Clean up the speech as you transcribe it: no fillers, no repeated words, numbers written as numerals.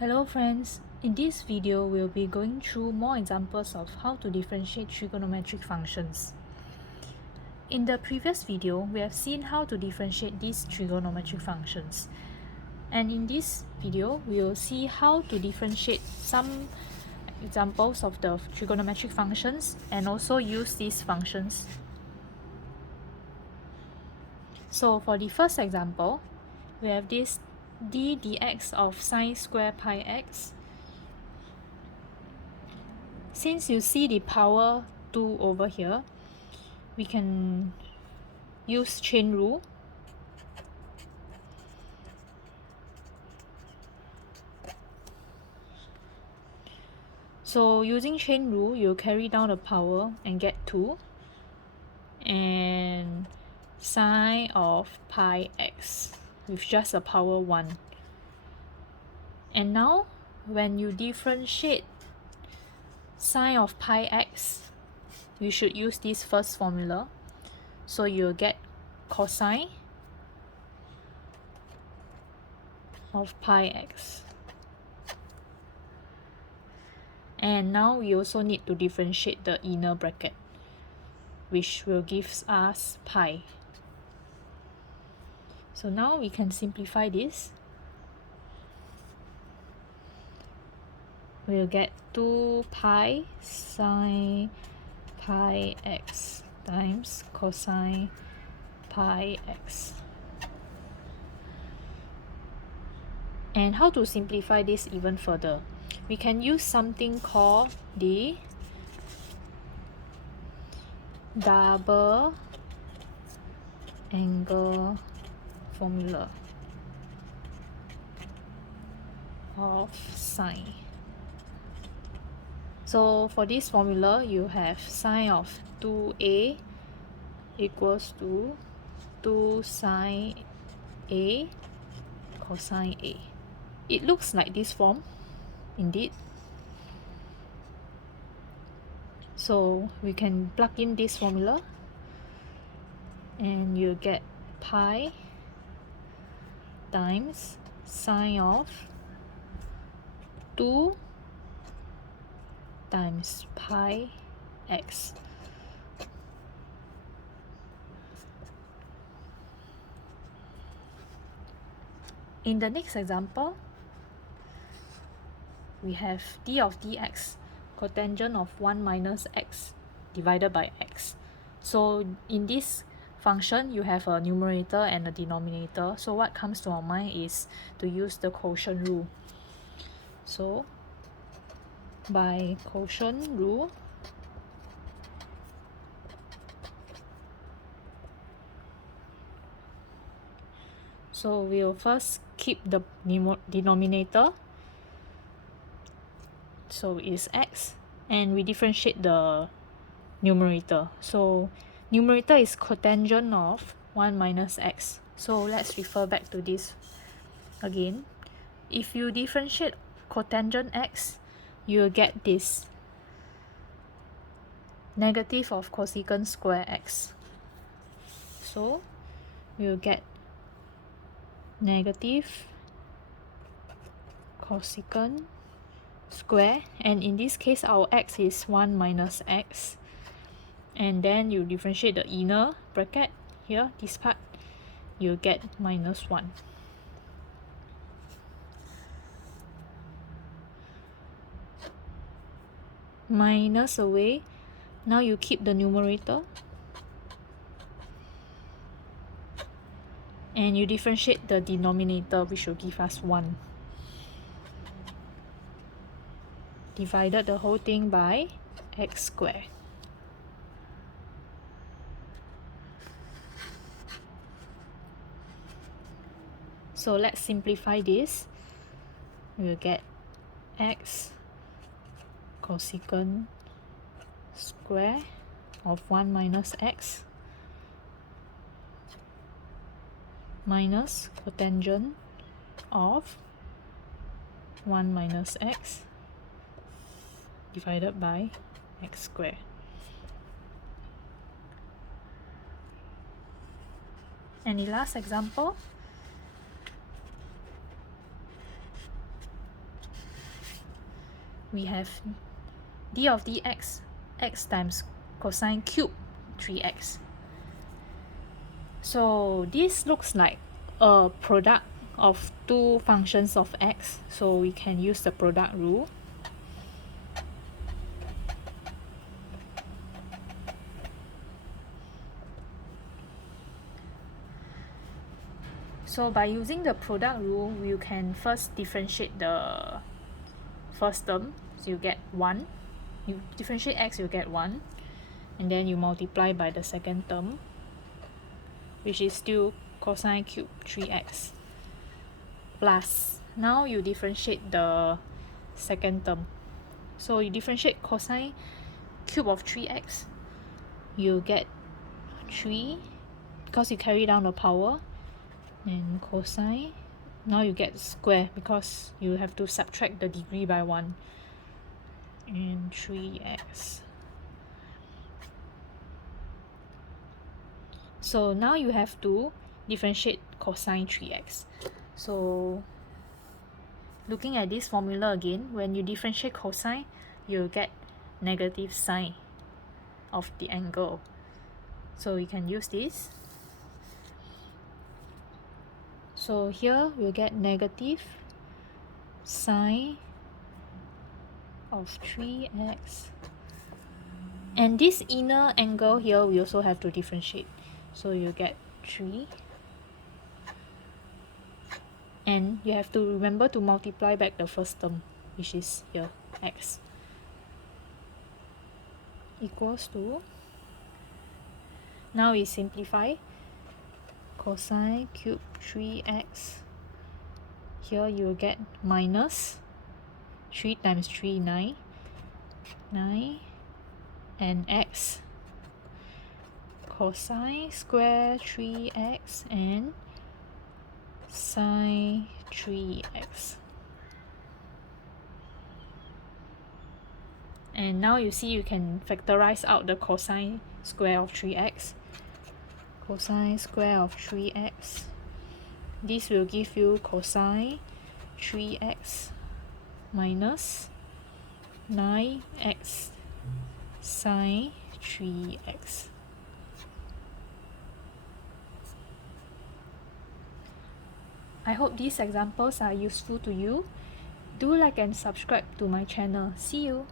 Hello friends, in this video we'll be going through more examples of how to differentiate trigonometric functions. In the previous video, we have seen how to differentiate these trigonometric functions. And in this video, we will see how to differentiate some examples of the trigonometric functions and also use these functions. So for the first example, we have this d dx of sine square pi x. Since you see the power 2 over here, we can use chain rule. So using chain rule, you carry down the power and get 2 and sine of pi x with just a power 1. And now when you differentiate sine of pi x, you should use this first formula. So you'll get cosine of pi x. And now we also need to differentiate the inner bracket, which will give us pi. So now we can simplify this. We'll get 2 pi sine pi x times cosine pi x. And how to simplify this even further? We can use something called the double angle formula of sine. So for this formula, you have sine of 2a equals to 2 sine a cosine a. It looks like this form, indeed. So we can plug in this formula and you get pi times sine of 2 times pi x. In the next example, we have d of dx cotangent of 1 minus x divided by x. So in this function, you have a numerator and a denominator. So what comes to our mind is to use the quotient rule. So by quotient rule, so we'll first keep the denominator, so it's x, and we differentiate the numerator. So numerator is cotangent of 1 minus x. So let's refer back to this again. If you differentiate cotangent x, you'll get this negative of cosecant square x. So we'll get negative cosecant square, and in this case our x is 1 minus x, and then you differentiate the inner bracket here, this part, you get minus 1. Minus away, now you keep the numerator and you differentiate the denominator, which will give us 1. Divided the whole thing by x squared. So let's simplify this. We'll get x cosecant square of 1 minus x minus cotangent of 1 minus x divided by x squared. And the last example, we have d of dx, x times cosine cube 3x. So this looks like a product of two functions of x, so we can use the product rule. So by using the product rule, you can first differentiate the first term, so you get 1. You differentiate x, you get 1, and then you multiply by the second term, which is still cosine cube 3x, plus now you differentiate the second term. So you differentiate cosine cube of 3x, you get 3 because you carry down the power, and cosine, now you get square because you have to subtract the degree by 1, and 3x. So now you have to differentiate cosine 3x. So looking at this formula again, when you differentiate cosine, you'll get negative sine of the angle. So we can use this. So here we'll get negative sine of 3x. And this inner angle here we also have to differentiate. So you get 3. And you have to remember to multiply back the first term, which is here, x, equals to, now we simplify, cosine cube 3x, here you will get minus 3 times 3, 9, and x, cosine square 3x, and sine 3x. And now you see you can factorize out the cosine square of 3x. Cosine square of 3x. This will give you cosine 3x minus 9x sine 3x. I hope these examples are useful to you. Do like and subscribe to my channel. See you!